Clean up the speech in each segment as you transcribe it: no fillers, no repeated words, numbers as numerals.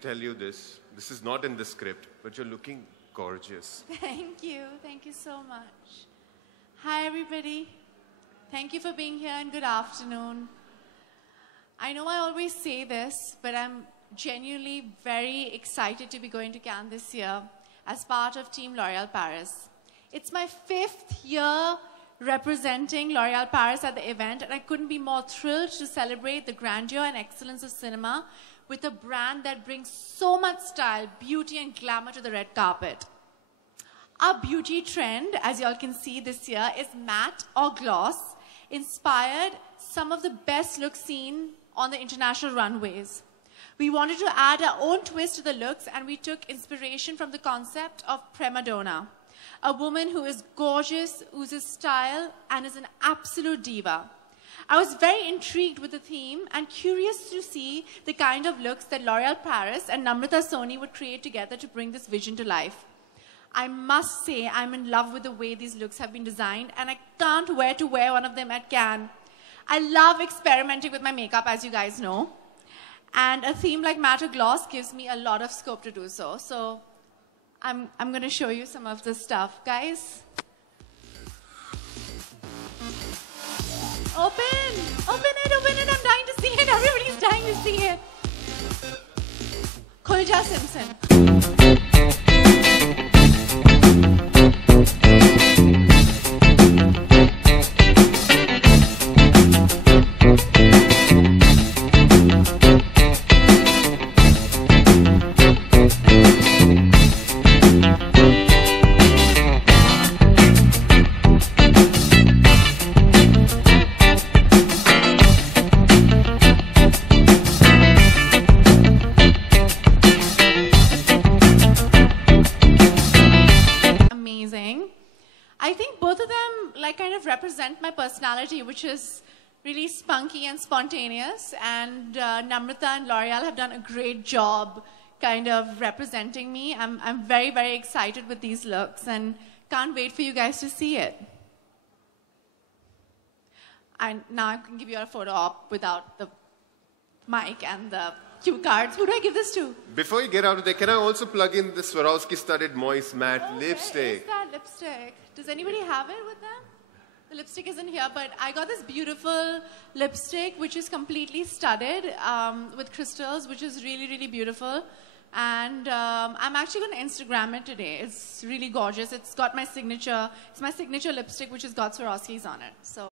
tell you this. This is not in the script, but you're looking gorgeous. Thank you. Thank you so much. Hi, everybody. Thank you for being here and good afternoon. I know I always say this, but I'm genuinely very excited to be going to Cannes this year as part of Team L'Oréal Paris. It's my 5th year representing L'Oréal Paris at the event, and I couldn't be more thrilled to celebrate the grandeur and excellence of cinema with a brand that brings so much style, beauty, and glamour to the red carpet. Our beauty trend, as you all can see this year, is matte or gloss, inspired some of the best looks seen on the international runways. We wanted to add our own twist to the looks, and we took inspiration from the concept of prima donna, a woman who is gorgeous, oozes style, and is an absolute diva. I was very intrigued with the theme and curious to see the kind of looks that L'Oréal Paris and Namrata Soni would create together to bring this vision to life. I must say I'm in love with the way these looks have been designed, and I can't wait to wear one of them at Cannes. I love experimenting with my makeup, as you guys know. And a theme like matte or gloss gives me a lot of scope to do so. So I'm going to show you some of this stuff. Guys, open it. I'm dying to see it. Everybody's dying to see it. Khulja Simpson. I think both of them kind of represent my personality, which is really spunky and spontaneous. And Namrata and L'Oréal have done a great job kind of representing me. I'm very, very excited with these looks and can't wait for you guys to see it. And now I can give you a photo op without the mic and the cue cards. Who do I give this to? Before you get out of there, can I also plug in the Swarovski studded moist matte lipstick? Where is that lipstick? Does anybody have it with them? The lipstick isn't here, but I got this beautiful lipstick which is completely studded with crystals, which is really, really beautiful. And I'm actually going to Instagram it today. It's really gorgeous. It's got my signature. It's my signature lipstick, which has got Swarovskis on it. So.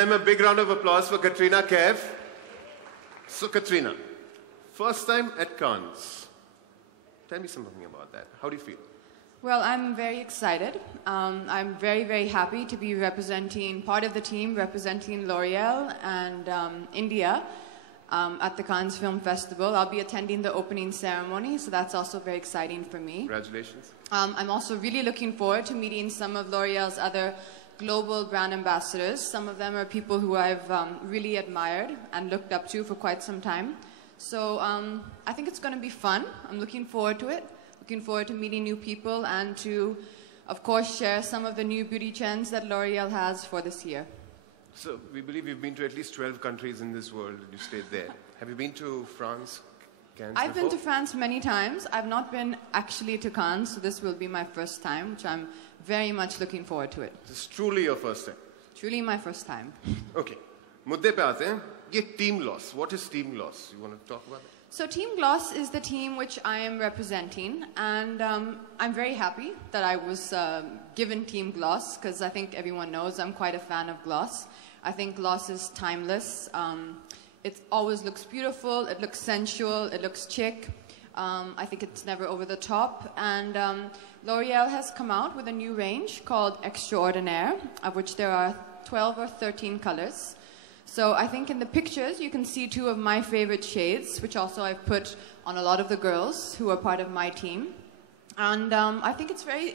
time, a big round of applause for Katrina Kaif. So, Katrina, first time at Cannes. Tell me something about that. How do you feel? Well, I'm very excited. I'm very, very happy to be representing part of the team, representing L'Oreal and India at the Cannes Film Festival. I'll be attending the opening ceremony, so that's also very exciting for me. Congratulations. I'm also really looking forward to meeting some of L'Oreal's other global brand ambassadors. Some of them are people who I've really admired and looked up to for quite some time. So I think it's going to be fun. I'm looking forward to it. Looking forward to meeting new people and to, of course, share some of the new beauty trends that L'Oreal has for this year. So, we believe you've been to at least 12 countries in this world and you stayed there. Have you been to France, Cannes I've before? been to France many times. I've not been actually to Cannes, so this will be my first time, which I'm very much looking forward to it. This is truly your first time. Truly my first time. Okay. मुद्दे पे आते हैं. ये Team Gloss. What is Team Gloss? You want to talk about that? So Team Gloss is the team which I am representing, and I'm very happy that I was given Team Gloss, because I think everyone knows I'm quite a fan of gloss. I think gloss is timeless. It always looks beautiful, it looks sensual, it looks chic. I think it's never over the top, and L'Oreal has come out with a new range called Extraordinaire, of which there are 12 or 13 colors. So I think in the pictures you can see two of my favorite shades, which also I've put on a lot of the girls who are part of my team. And I think it's very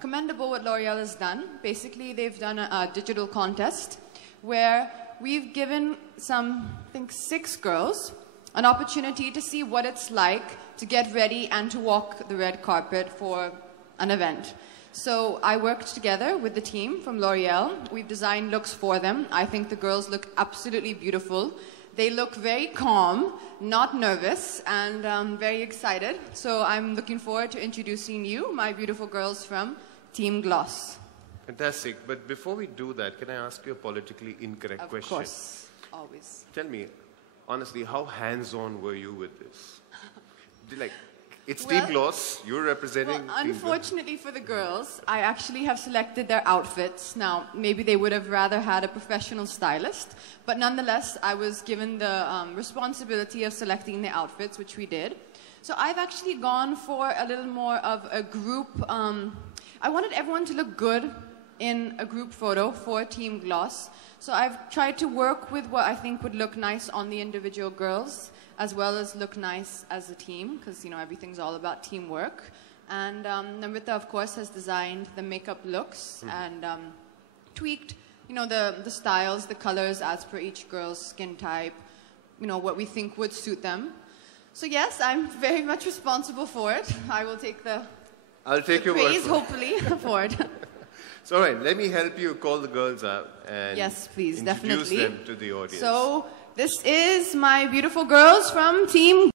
commendable what L'Oreal has done. Basically, they've done a digital contest where we've given some, I think, 6 girls an opportunity to see what it's like to get ready and to walk the red carpet for an event. So I worked together with the team from L'Oreal. We've designed looks for them. I think the girls look absolutely beautiful. They look very calm, not nervous, and very excited. So I'm looking forward to introducing you, my beautiful girls from Team Gloss. Fantastic. But before we do that, can I ask you a politically incorrect question? Of course, always. Tell me, honestly, how hands-on were you with this? Like, it's Well- Team Gloss. You're representing Well, Team Gloss. unfortunately for the girls, I actually have selected their outfits. Now, maybe they would have rather had a professional stylist, but nonetheless, I was given the responsibility of selecting the outfits, which we did. So I've actually gone for a little more of a group. I wanted everyone to look good in a group photo for Team Gloss. So I've tried to work with what I think would look nice on the individual girls, as well as look nice as a team, because, you know, everything's all about teamwork. And Namrita, of course, has designed the makeup looks and tweaked, you know, the styles, the colors as per each girl's skin type, you know, what we think would suit them. So yes, I'm very much responsible for it. I will take the I'll take your word praise, for it. hopefully, for it. So, all right, let me help you call the girls out and Yes, please, introduce definitely. them to the audience. So this is my beautiful girls from Team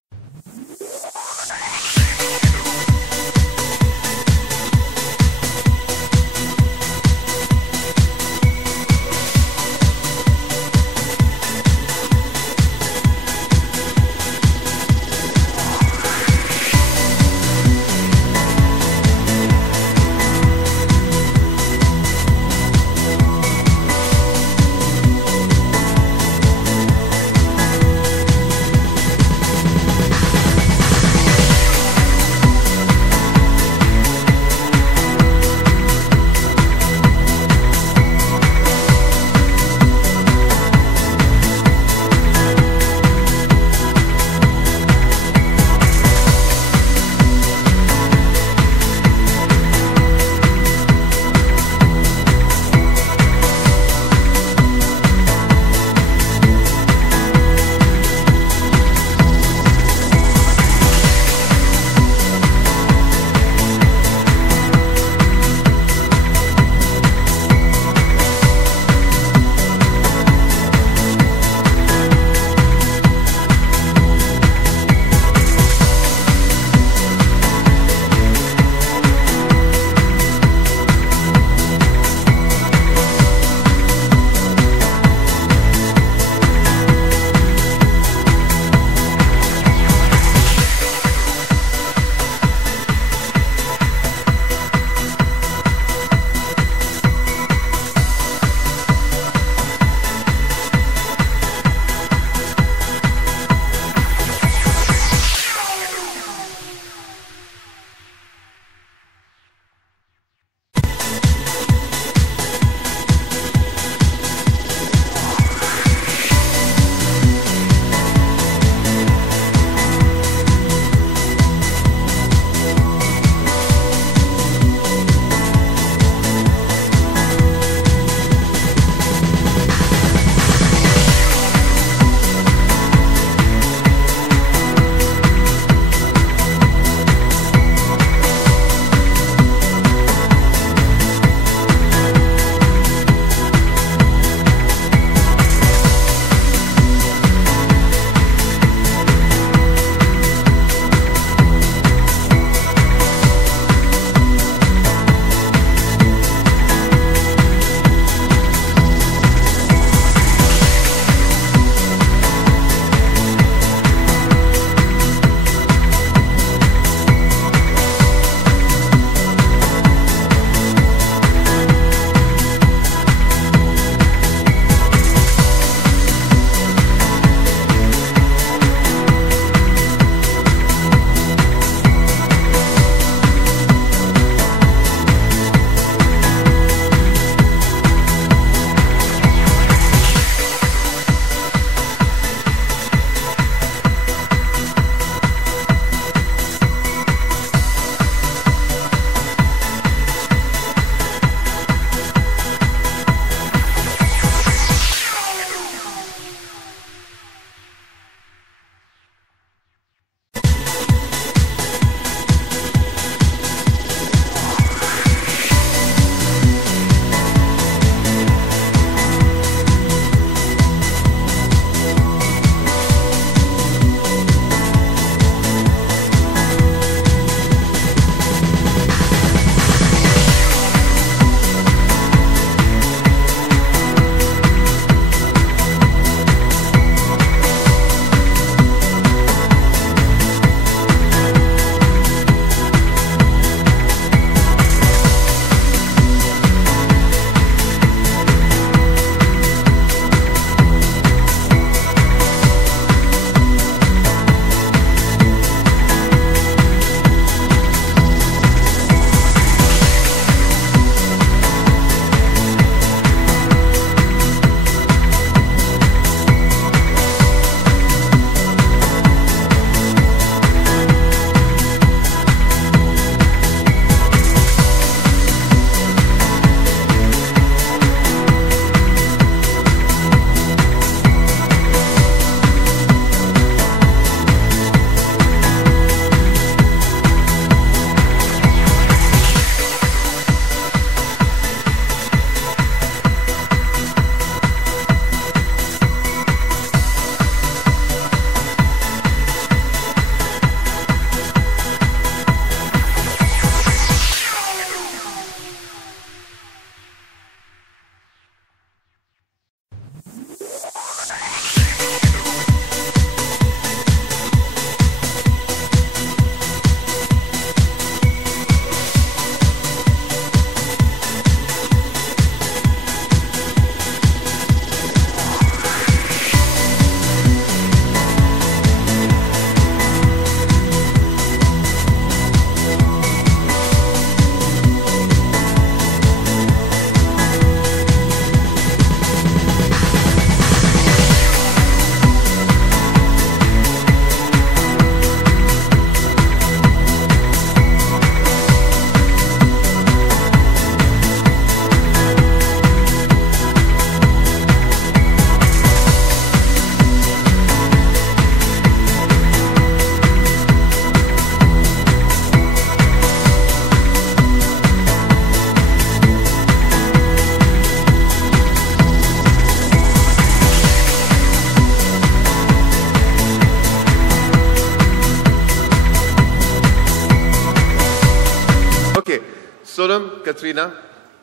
Katrina,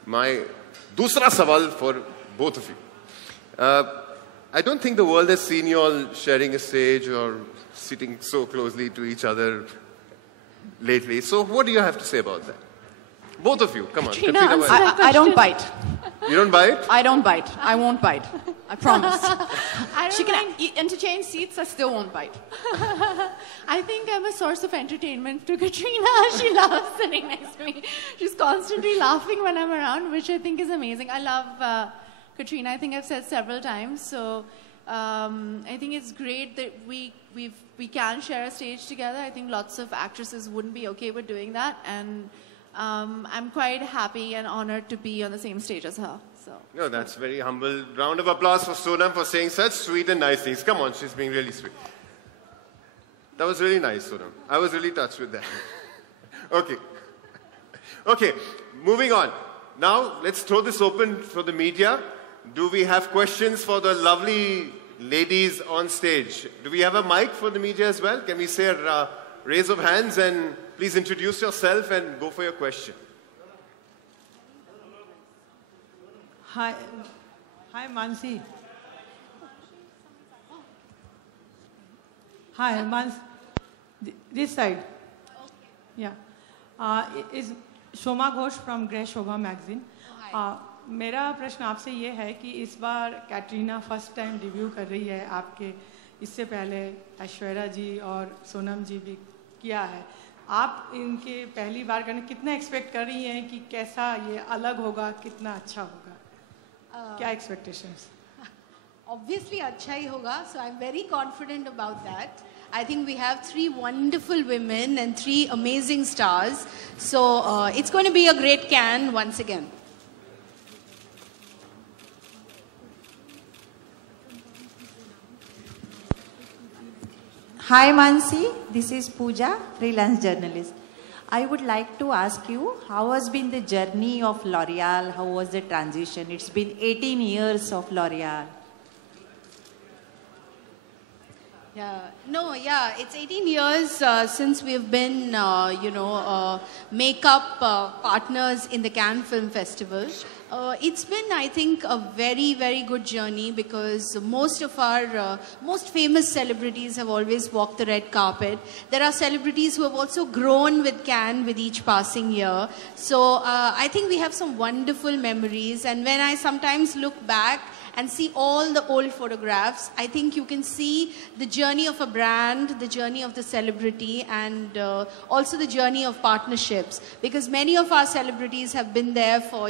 my dusra sawal for both of you. I don't think the world has seen you all sharing a stage or sitting so closely to each other lately. So what do you have to say about that? Both of you, come on. Katrina, Katrina, answer why- that I don't bite. you don't bite? I don't bite. I won't bite. I promise. I She don't can mind. interchange seats, I still won't bite. I think I'm a source of entertainment to Katrina. She loves sitting next to me. She's constantly laughing when I'm around, which I think is amazing. I love Katrina. I think I've said several times. So I think it's great that we can share a stage together. I think lots of actresses wouldn't be okay with doing that, and I'm quite happy and honored to be on the same stage as her. So. No, that's very humble. Round of applause for Sonam for saying such sweet and nice things. Come on, she's being really sweet. That was really nice, Sonam. I was really touched with that. Okay. Okay, moving on. Now, let's throw this open for the media. Do we have questions for the lovely ladies on stage? Do we have a mic for the media as well? Can we say a raise of hands and please introduce yourself and go for your question. Hi, Mansi. Hi, Mansi. This side. Yeah. Is Shoma Ghosh from Grey Shobha magazine. मेरा प्रश्न आपसे ये है कि इस बार Katrina first time debut कर रही है आपके इससे पहले ऐश्वर्या जी और सोनम जी भी किया है आप इनके पहली बार करने कितना एक्सपेक्ट कर रही हैं कि कैसा ये अलग होगा कितना अच्छा होगा क्या एक्सपेक्टेशंस Obviously अच्छा ही होगा, so I'm very confident about that. I think we have 3 wonderful women and 3 amazing stars, so it's going to be a great can once again. Hi Mansi, this is Pooja, freelance journalist. I would like to ask you, how has been the journey of L'Oreal? How was the transition? It's been 18 years of L'Oreal. It's 18 years since we've been, makeup partners in the Cannes Film Festival. It's been, I think, a very, very good journey because most of our most famous celebrities have always walked the red carpet. There are celebrities who have also grown with Cannes with each passing year. So I think we have some wonderful memories. And when I sometimes look back and see all the old photographs, I think you can see the journey of a brand, the journey of the celebrity, and also the journey of partnerships. Because many of our celebrities have been there for,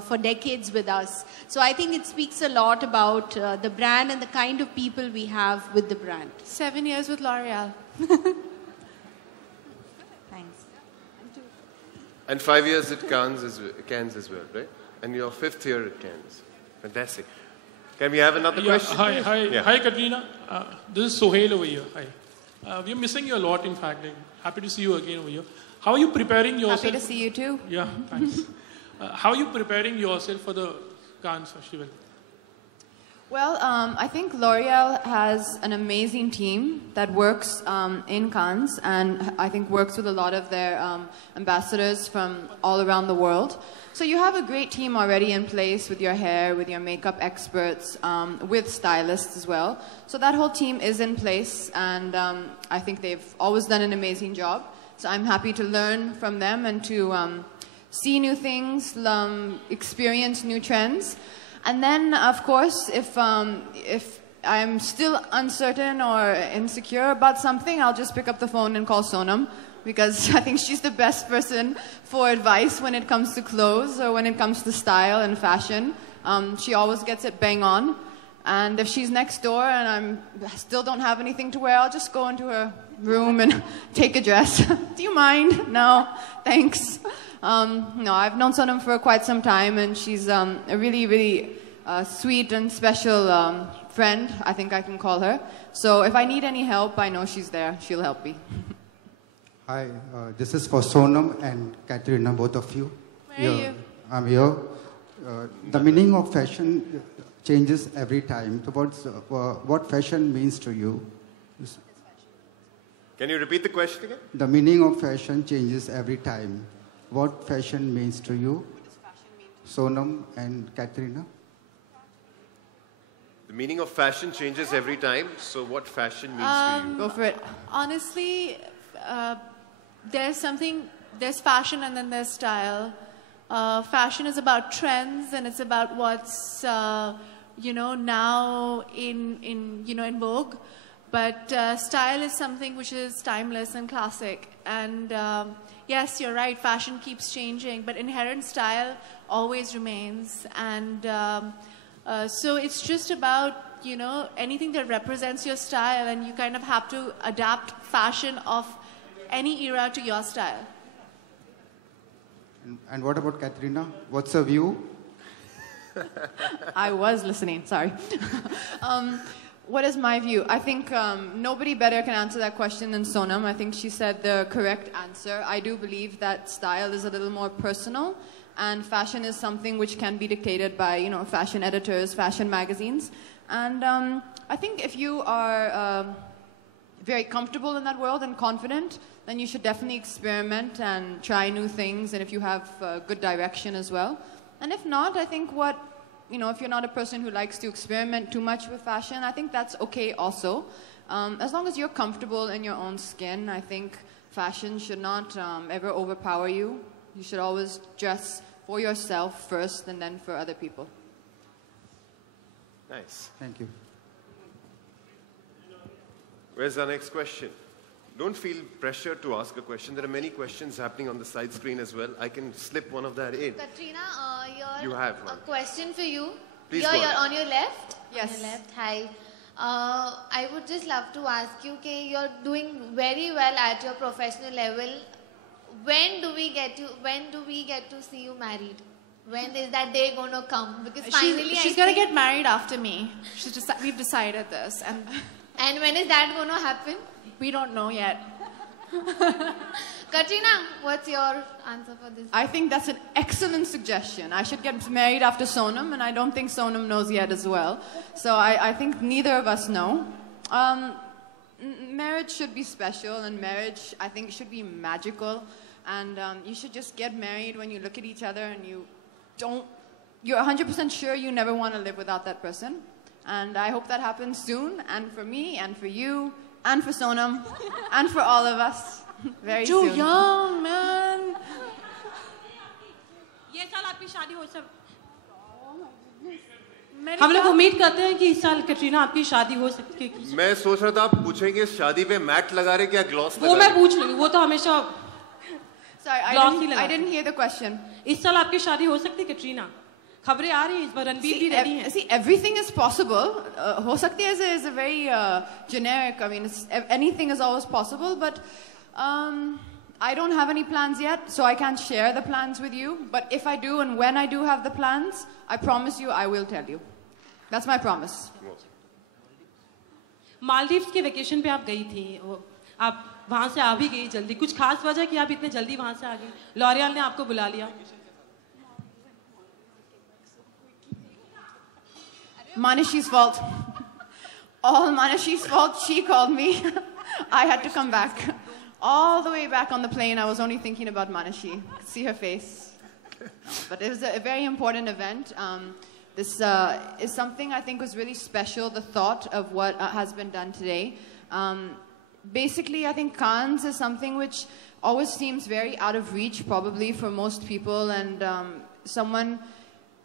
for decades with us. So I think it speaks a lot about the brand and the kind of people we have with the brand. 7 years with L'Oreal. Thanks. And 5 years at Cannes as well, right? And your 5th year at Cannes. Fantastic. Can we have another question? Hi, Katrina. This is Sohail over here. Hi. We're missing you a lot, in fact. Happy to see you again over here. How are you preparing yourself? Happy to see you too. Yeah, thanks. How are you preparing yourself for the Cannes Festival? Well, I think L'Oreal has an amazing team that works in Cannes and I think works with a lot of their ambassadors from all around the world. So you have a great team already in place with your hair, with your makeup experts, with stylists as well. So that whole team is in place and I think they've always done an amazing job. So I'm happy to learn from them and to see new things, experience new trends. And then, of course, if I'm still uncertain or insecure about something, I'll just pick up the phone and call Sonam because I think she's the best person for advice when it comes to clothes or when it comes to style and fashion. She always gets it bang on. And if she's next door and I still don't have anything to wear, I'll just go into her room and take a dress. Do you mind? No, thanks. No, I've known Sonam for quite some time and she's a really, really sweet and special friend, I think I can call her. So if I need any help, I know she's there. She'll help me. Hi, this is for Sonam and Katrina, both of you. Where are you? I'm here. The meaning of fashion changes every time. So what fashion means to you? Can you repeat the question again? The meaning of fashion changes every time. what fashion means to you, Sonam and Katrina? The meaning of fashion changes every time. So what fashion means to you? Go for it. Honestly, there's fashion and then there's style. Fashion is about trends and it's about what's, now in vogue. But style is something which is timeless and classic. And yes, you're right, fashion keeps changing, but inherent style always remains. And so it's just about, anything that represents your style, and you kind of have to adapt fashion of any era to your style. And what about Katrina? What's her view? I was listening, sorry. What is my view? I think nobody better can answer that question than Sonam. I think she said the correct answer. I do believe that style is a little more personal, and fashion is something which can be dictated by, fashion editors, fashion magazines. And I think if you are very comfortable in that world and confident, then you should definitely experiment and try new things, and if you have good direction as well. And if not, I think if you're not a person who likes to experiment too much with fashion, I think that's okay also. As long as you're comfortable in your own skin, I think fashion should not ever overpower you. You should always dress for yourself first and then for other people. Nice. Thank you. Where's our next question? Don't feel pressure to ask a question. There are many questions happening on the side screen as well. I can slip one of that in. Katrina, You have one. a question for you. Please You're go ahead. on your left. Yes. On your left. Hi. I would just love to ask you, you're doing very well at your professional level. When do we get to see you married? When is that day going to come? Because finally, she's going to get married after me. We've decided this, And when is that going to happen? we don't know yet. Katrina, what's your answer for this? I think that's an excellent suggestion. I should get married after Sonam, and I don't think Sonam knows yet as well. So I think neither of us know. Marriage should be special, and marriage, I think, should be magical. And you should just get married when you look at each other and you're 100% sure you never want to live without that person. And I hope that happens soon, and for me, and for you, and for Sonam, and for all of us. Very Too soon. young, man. ये साल आपकी शादी हो सब हम लोग उम्मीद करते हैं कि इस साल कटरीना आपकी शादी हो सकती है मैं सोच रहा था आप पूछेंगे शादी पे मैट लगा रहे क्या ग्लॉस लगा वो रहे? मैं पूछ लूंगी वो तो हमेशा Sorry, I didn't hear the question. इस साल आपकी शादी हो सकती है कटरीना खबरें आ रही हैं इस बार रणबीर भी रेडी हैं See, everything is possible. हो सकती है is a very generic. I mean, anything is always possible, but I don't have any plans yet, so I can't share the plans with you. But if I do, and when I do have the plans, I promise you, I will tell you. That's my promise. Maldives के vacation पे आप गई थी आप वहां से आ भी गई जल्दी कुछ खास वजह कि आप इतने जल्दी वहां से आ गई लॉरियल ने आपको बुला लिया Manashi's fault. All Manashi's fault. She called me. I had to come back. All the way back on the plane, I was only thinking about Manashi. See her face. But it was a very important event. This is something I think was really special, the thought of what has been done today. Basically, I think Cannes is something which always seems very out of reach, probably, for most people. And someone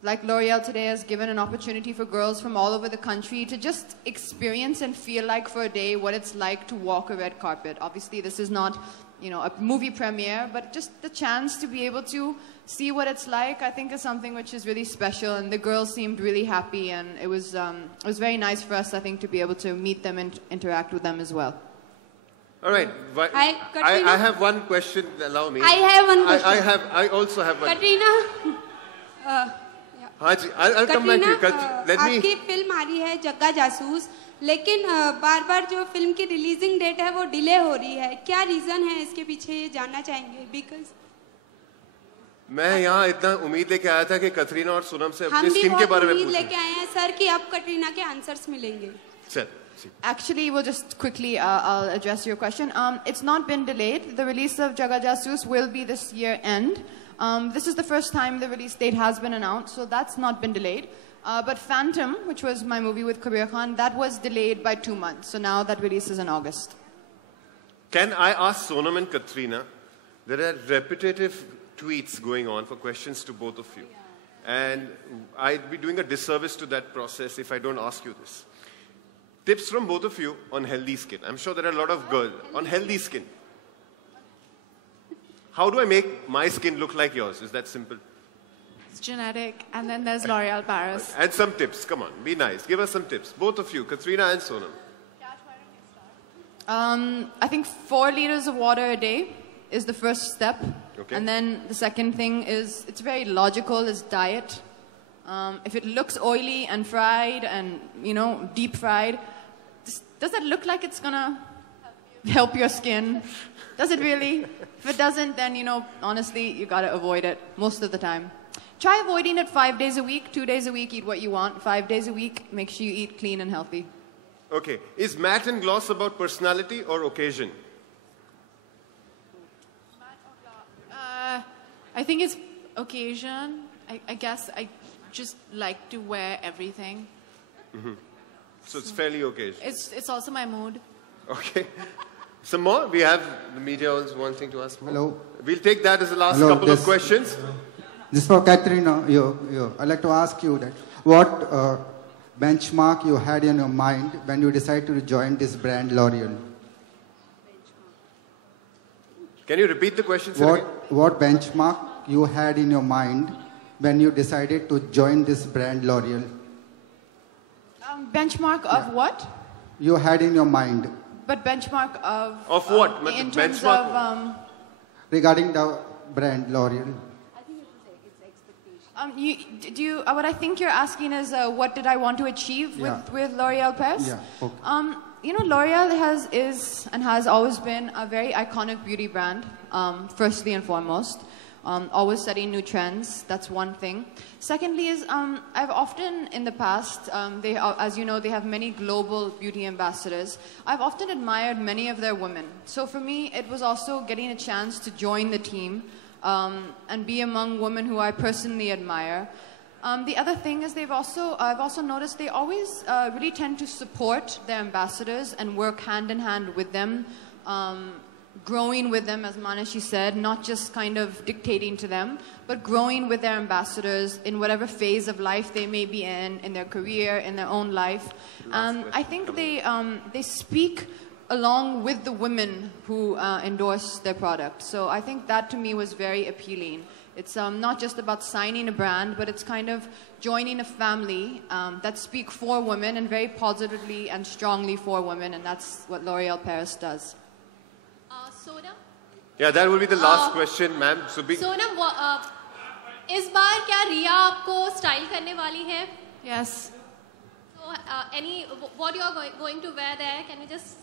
like L'Oreal today has given an opportunity for girls from all over the country to just experience and feel like for a day what it's like to walk a red carpet. Obviously, this is not, a movie premiere, but just the chance to be able to see what it's like, I think is something which is really special. And the girls seemed really happy, and it was very nice for us, I think, to be able to meet them and interact with them as well. All right. Hi, Katrina. I have one question. Allow me. I have one question. I also have one. Katrina. I'll come back to you. Let me. आपकी film आ रही है जग्गा जासूस लेकिन बार-बार जो film की releasing date है वो डिले हो रही है क्या रीजन है इसके पीछे ये जानना चाहेंगे बिकॉज़ मैं यहाँ इतना उम्मीद लेके आया था कि कतरीना और सोनम से अपनी हम भी स्किन के बारे में उम्मीद पूछूं। लेके आए हैं सर कि अब कटरीना के आंसर्स मिलेंगे Sir, see. Actually, we'll just quickly, I'll address your question. It's not been delayed. The release of Jaga Jasoos will be this year end. This is the first time the release date has been announced, so that's not been delayed. But Phantom, which was my movie with Kabir Khan, that was delayed by 2 months. So now that releases in August. Can I ask Sonam and Katrina? There are repetitive tweets going on for questions to both of you. And I'd be doing a disservice to that process if I don't ask you this. Tips from both of you on healthy skin. I'm sure there are a lot of girls on healthy skin. How do I make my skin look like yours? Is that simple? It's genetic, and then there's L'Oreal Paris. And some tips. Come on, be nice. Give us some tips. Both of you, Katrina and Sonam. I think 4 liters of water a day is the first step. Okay. And then the second thing is, it's very logical, is diet. If it looks oily and fried and, deep fried, does it look like it's gonna help your skin? Does it really? If it doesn't, then, honestly, you gotta avoid it most of the time. Try avoiding it 5 days a week, 2 days a week, eat what you want. 5 days a week, make sure you eat clean and healthy. Okay. Is matte and gloss about personality or occasion? I think it's occasion. I guess I just like to wear everything. Mm-hmm. So it's fairly occasion. It's also my mood. Okay. Some more? We have the media also wanting to ask more. Hello. We'll take that as the last Hello, couple of questions. This is for Katrina. I'd like to ask you that what benchmark you had in your mind when you decided to join this brand L'Oreal? Can you repeat the question, sir? What benchmark you had in your mind when you decided to join this brand L'Oreal? Benchmark of what? You had in your mind. But benchmark of... Of what? In terms of... regarding the brand L'Oreal. What I think you're asking is what did I want to achieve with L'Oreal Paris? Yeah. Okay. L'Oreal has always been a very iconic beauty brand, firstly and foremost. Always setting new trends, that's one thing. Secondly is, I've often in the past, as you know, they have many global beauty ambassadors. I've often admired many of their women. So for me, it was also getting a chance to join the team and be among women who I personally admire. The other thing is I've also noticed they always really tend to support their ambassadors and work hand in hand with them, growing with them, as Manashi said, not just kind of dictating to them, but growing with their ambassadors in whatever phase of life they may be in their career, in their own life. I think they speak along with the women who endorse their product. So I think that to me was very appealing. It's not just about signing a brand, but it's kind of joining a family that speak for women and very positively and strongly for women, and that's what L'Oreal Paris does. Sonam? Yeah, that will be the last question, ma'am. Sonam, इस बार क्या रिया आपको style करने वाली है? Yes. So, what you are going to wear there? Can you just...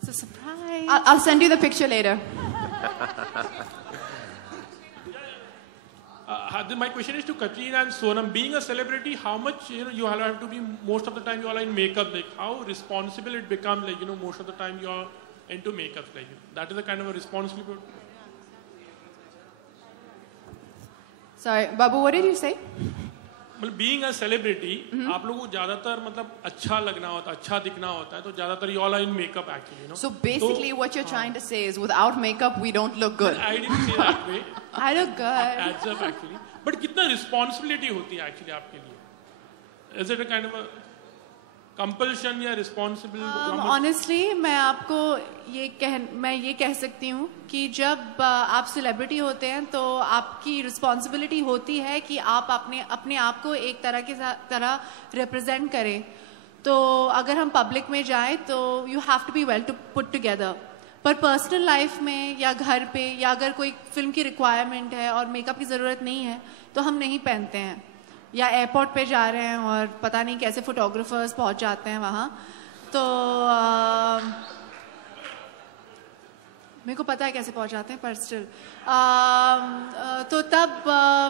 It's a surprise. I'll send you the picture later. My question is to Katrina and Sonam. Being a celebrity, how much you all have to be most of the time you all are in makeup? Like how responsible it becomes? Like most of the time you are into makeup. Like that is a kind of a responsibility. Sorry, Babu, what did you say? मतलब being a celebrity, आप लोगों को ज़्यादातर मतलब अच्छा लगना होता है, अच्छा दिखना होता है, तो ज़्यादातर you all are in makeup actually, So basically, what you're trying to say is, without makeup, we don't look good. I didn't say that way. I look good. Adds up actually. But कितना responsibility होती है actually आपके लिए? Is it a kind of a compulsion या responsible? Honestly, मैं ये कह सकती हूँ कि जब आप सेलिब्रिटी होते हैं तो आपकी रिस्पॉन्सिबिलिटी होती है कि आप अपने आप को एक तरह रिप्रेजेंट करें. तो अगर हम पब्लिक में जाएं तो you have to be well to put together. पर पर्सनल लाइफ में या घर पे या अगर कोई फिल्म की रिक्वायरमेंट है और मेकअप की ज़रूरत नहीं है तो हम नहीं पहनते हैं. या एयरपोर्ट पे जा रहे हैं और पता नहीं कैसे फोटोग्राफर्स पहुंच जाते हैं वहाँ, तो मेरे को पता है कैसे पहुंच जाते हैं, पर स्टिल तो तब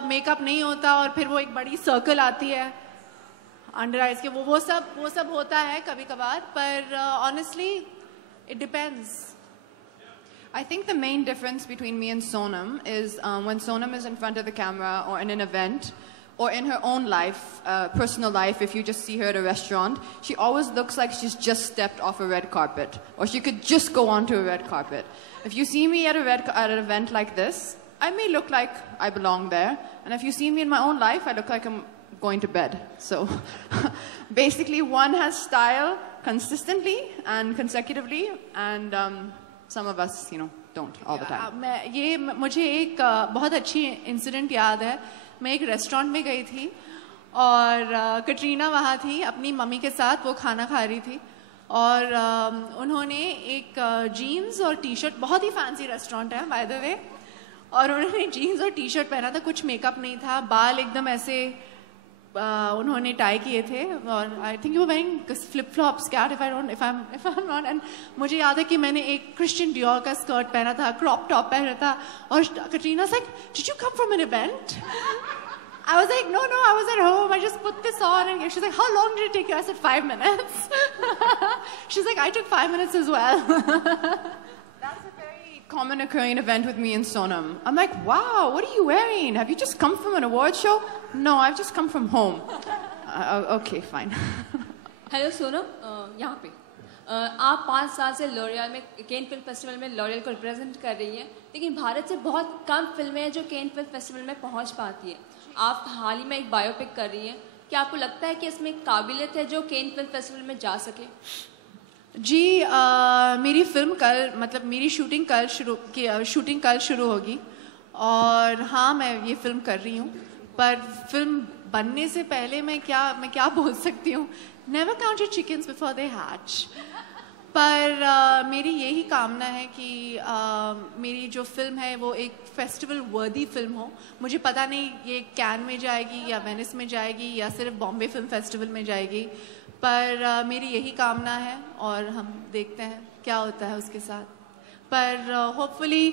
मेकअप नहीं होता और फिर वो एक बड़ी सर्कल आती है. अंडर आइज के वो सब होता है कभी कभार, पर honestly it depends. I think the main difference between me and Sonam is when Sonam is in front of the camera or in an event or in her own life, personal life, if you just see her at a restaurant, she always looks like she's just stepped off a red carpet, or she could just go onto a red carpet. If you see me at an event like this, I may look like I belong there, and if you see me in my own life, I look like I'm going to bed. So basically one has style consistently and consecutively, and some of us, don't all the time. मुझे एक बहुत अच्छी incident याद है. मैं एक restaurant में गई थी और कटरीना वहाँ थी अपनी मम्मी के साथ, वो खाना खा रही थी और उन्होंने एक जीन्स और टी शर्ट, बहुत ही फैंसी रेस्टोरेंट है बाय द वे, और उन्होंने जीन्स और टी शर्ट पहना था, कुछ मेकअप नहीं था, बाल एकदम ऐसे उन्होंने टाई किए थे और I think you wearing flip flops Kat if I am not. And मुझे याद है कि मैंने एक क्रिश्चियन डियोर का स्कर्ट पहना था, क्रॉप टॉप पहना था, और Katrina like did you come from an event? I was like, no, I was at home. I just put this on. And she's like, how long did it take you? I said, 5 minutes. She's like, I took 5 minutes as well. That's a very common occurring event with me and Sonam. I'm like, wow, what are you wearing? Have you just come from an award show? No, I've just come from home. Okay, fine. Hello, Sonam. यहाँ पे आप 5 साल से L'Oréal में, केन film festival में L'Oréal को represent कर रही हैं, लेकिन भारत से बहुत कम फिल्में हैं जो केन फिल्म फेस्टिवल में पहुंच पाती है. आप हाल ही में एक बायोपिक कर रही हैं, क्या आपको लगता है कि इसमें काबिलियत है जो केन फिल्म फेस्टिवल में जा सके? जी, मेरी फिल्म कल, मतलब मेरी शूटिंग कल शुरू होगी और हाँ, मैं ये फिल्म कर रही हूँ, पर फिल्म बनने से पहले मैं क्या बोल सकती हूँ? Never count your chickens before they hatch. पर मेरी यही कामना है कि मेरी जो फिल्म है वो एक फेस्टिवल वर्दी फिल्म हो. मुझे पता नहीं ये कैन में जाएगी या वेनिस में जाएगी या सिर्फ बॉम्बे फिल्म फेस्टिवल में जाएगी, पर मेरी यही कामना है और हम देखते हैं क्या होता है उसके साथ. पर होपफुली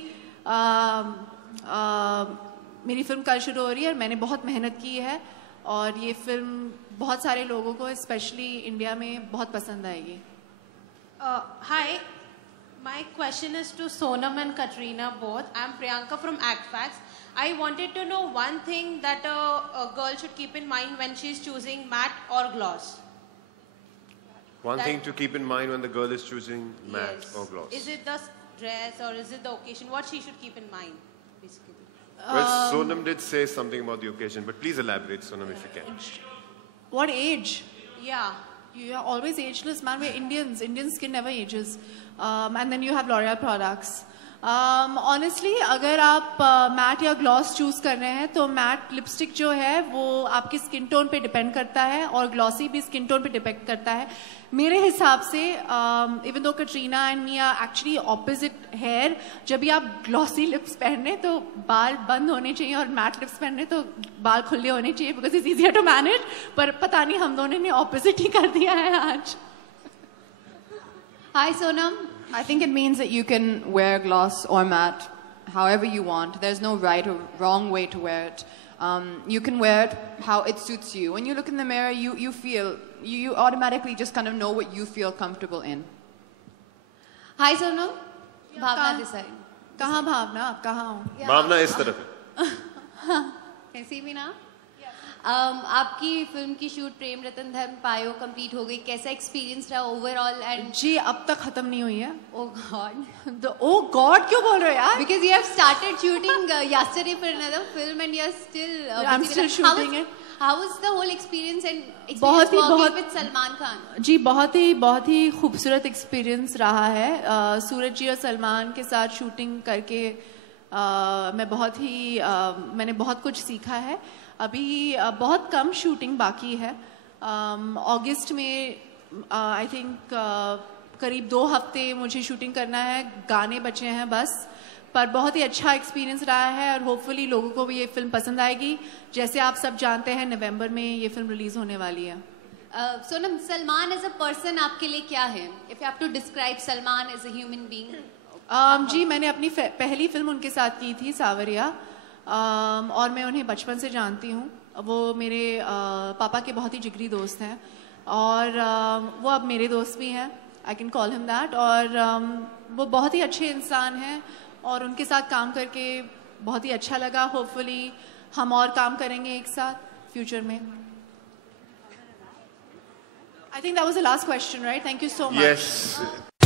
मेरी फिल्म कल शुरू हो रही है और मैंने बहुत मेहनत की है और ये फिल्म बहुत सारे लोगों को स्पेशली इंडिया में बहुत पसंद आएगी. Hi, my question is to Sonam and Katrina both. I'm Priyanka from ActFacts. I wanted to know one thing that a girl should keep in mind when she's choosing matte or gloss. One thing to keep in mind when the girl is choosing matte or gloss. Is it the dress or is it the occasion? What she should keep in mind, basically. Well, Sonam did say something about the occasion, but please elaborate, Sonam, if you can. What age? Yeah. You are always ageless, man. We're Indians. Indian skin never ages. And then you have L'Oreal products. Honestly, अगर आप mat या gloss choose कर रहे हैं तो matte lipstick जो है वो आपकी स्किन टोन पे डिपेंड करता है और ग्लॉसी भी स्किन टोन पे डिपेंड करता है. मेरे हिसाब से even though Katrina and me are actually opposite hair, जब भी आप ग्लॉसी लिप्स पहने तो बाल बंद होने चाहिए और मैट लिप्स पहने तो बाल खुले होने चाहिए, because it's easier to manage. पर पता नहीं हम दोनों ने ऑपोजिट ही कर दिया है आज. Hi Sonam, I think it means that you can wear gloss or matte however you want. There's no right or wrong way to wear it. You can wear it how it suits you. When you look in the mirror, you feel, you automatically just kind of know what you feel comfortable in. Hi Sonam, Bhavna this side. कहाँ भावना? आप कहाँ हो? भावना इस तरफ है. कैसी भी ना? आपकी फिल्म की शूट प्रेम रतन धर्म पायो कंप्लीट हो गई, कैसा एक्सपीरियंस रहा ओवरऑल? एंड जी अब तक खत्म नहीं हुई है. ओ गॉड क्यों बोल रहे हो यार? Because you have started shooting yesterday for another film and you are still I am still shooting it. How was the whole experience and बहुत विद सलमान खान? जी बहुत ही खूबसूरत एक्सपीरियंस रहा है. सूरज जी और सलमान के साथ शूटिंग करके मैंने बहुत कुछ सीखा है. अभी बहुत कम शूटिंग बाकी है. अगस्त में आई थिंक करीब 2 हफ्ते मुझे शूटिंग करना है, गाने बचे हैं बस. पर बहुत ही अच्छा एक्सपीरियंस रहा है और होपफुली लोगों को भी ये फिल्म पसंद आएगी. जैसे आप सब जानते हैं नवंबर में ये फिल्म रिलीज होने वाली है. Sonam, Salman as a person आपके लिए क्या है? If you have to describe Salman as a human being. जी मैंने अपनी पहली फिल्म उनके साथ की थी, सावरिया, और मैं उन्हें बचपन से जानती हूँ वो मेरे पापा के बहुत ही जिगरी दोस्त हैं और वो अब मेरे दोस्त भी हैं, I can call him that. और वो बहुत ही अच्छे इंसान हैं और उनके साथ काम करके बहुत ही अच्छा लगा। होपफुली हम और काम करेंगे एक साथ फ्यूचर में। I think that was the last question, right? Thank you so much. Yes.